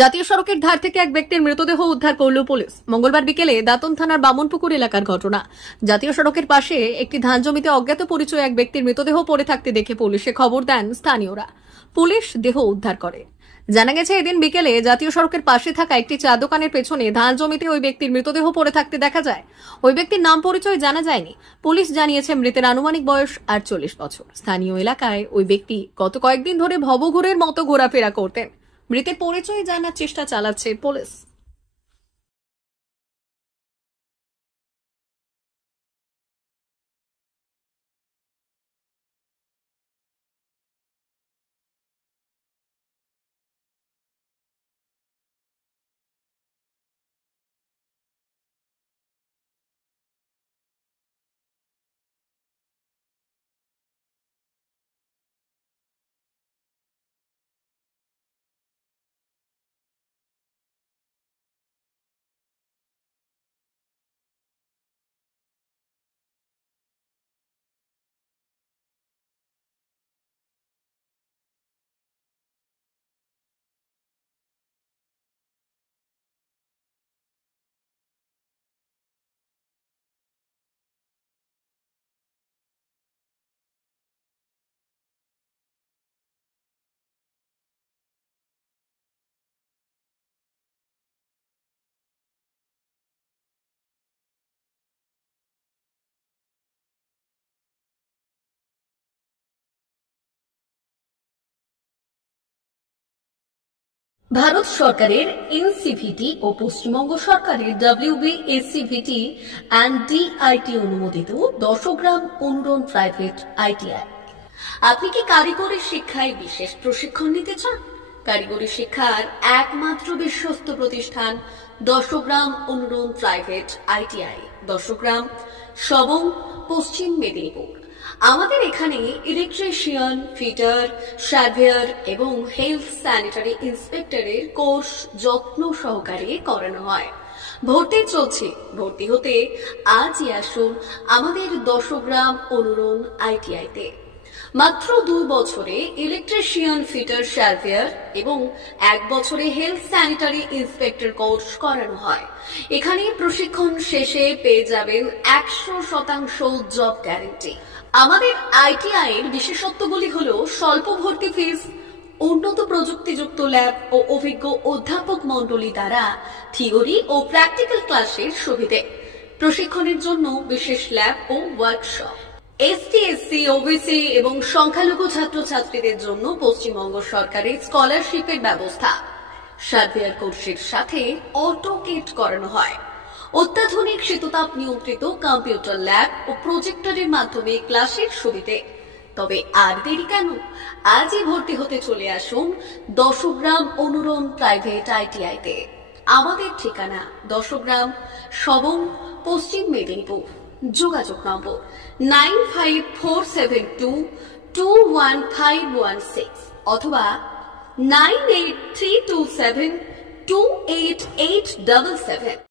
জাতীয় সড়কের ধার থেকে এক ব্যক্তির মৃতদেহ উদ্ধার করল পুলিশ। মঙ্গলবার বিকেলে দাঁতন থানার বামনপুকুর এলাকার ঘটনা। জাতীয় সড়কের পাশে একটি ধান জমিতে অজ্ঞাত পরিচয় এক ব্যক্তির মৃতদেহ পড়ে থাকতে দেখে পুলিশে খবর দেন স্থানীয়রা। পুলিশ দেহ উদ্ধার করে। জানা গেছে, এদিন বিকেলে জাতীয় সড়কের পাশে থাকা একটি চা দোকানের পেছনে ধান জমিতে ওই ব্যক্তির মৃতদেহ পড়ে থাকতে দেখা যায়। ওই ব্যক্তির নাম পরিচয় জানা যায়নি। পুলিশ জানিয়েছে, মৃতের আনুমানিক বয়স 48 বছর। স্থানীয় এলাকায় ওই ব্যক্তি গত কয়েকদিন ধরে ভবঘুরের মতো ঘোরাফেরা করতেন। মৃতের পরিচয় জানার চেষ্টা চালাচ্ছে পুলিশ। ভারত সরকারের এনসিভিটি ও পশ্চিমবঙ্গ সরকারের WBSCVT অ্যান্ড DIT অনুমোদিত 10 গ্রাম অনুরণ প্রাইভেট ITI। আপনি কি কারিগরি শিক্ষায় বিশেষ প্রশিক্ষণ নিতে চান? কারিগরি শিক্ষার একমাত্র বিশ্বস্ত প্রতিষ্ঠান 10 গ্রাম অনুরণ প্রাইভেট ITI, 10 গ্রাম, সবং, পশ্চিম মেদিনীপুর। আমাদের এখানে ইলেকট্রিশিয়ান, ফিটার, সার্ভেয়ার এবং হেলথ স্যানিটারি ইন্সপেক্টরের কোর্স যত্ন সহকারে করানো হয়। ভর্তি চলছে। ভর্তি হতে আজই আসুন আমাদের 10 গ্রাম অনুরণ ITI-তে। মাত্র 2 বছরে ইলেকট্রিশিয়ান, ফিটার, সার্ভেয়ার এবং 1 বছরে হেলথ স্যানিটারি ইন্সপেক্টর কোর্স করানো হয়। এখানে প্রশিক্ষণ শেষে পেয়ে যাবেন 100% জব গ্যারান্টি। আমাদের ITI এর বিশেষত্বগুলি হলো স্বল্প ভর্তি ফিস, উন্নত প্রযুক্তিযুক্ত ল্যাব ও অভিজ্ঞ অধ্যাপক মণ্ডলী দ্বারা থিওরি ও প্র্যাকটিক্যাল ক্লাসের সুবিধে, প্রশিক্ষণের জন্য বিশেষ ল্যাব ও ওয়ার্কশপ, ST, SC, OBC এবং সংখ্যালঘু ছাত্রছাত্রীদের জন্য পশ্চিমবঙ্গ সরকারের স্কলারশিপের ব্যবস্থা। সার্ভেয়ার কোর্সের সাথে অটোকেট করানো হয়। অত্যাধুনিক শীততাপ নিয়ন্ত্রিত কম্পিউটার ল্যাব ও প্রজেক্টরের মাধ্যমে ক্লাসের সুবিধে। তবে আর দেরি কেন? আজই ভর্তি হতে চলে আসুন 10 গ্রাম অনুরণ প্রাইভেট ITI-তে। আমাদের ঠিকানা 10 গ্রাম, সবং, পশ্চিম মেদিনীপুর। যোগাযোগ নম্বর 9547221516 অথবা 9832728877।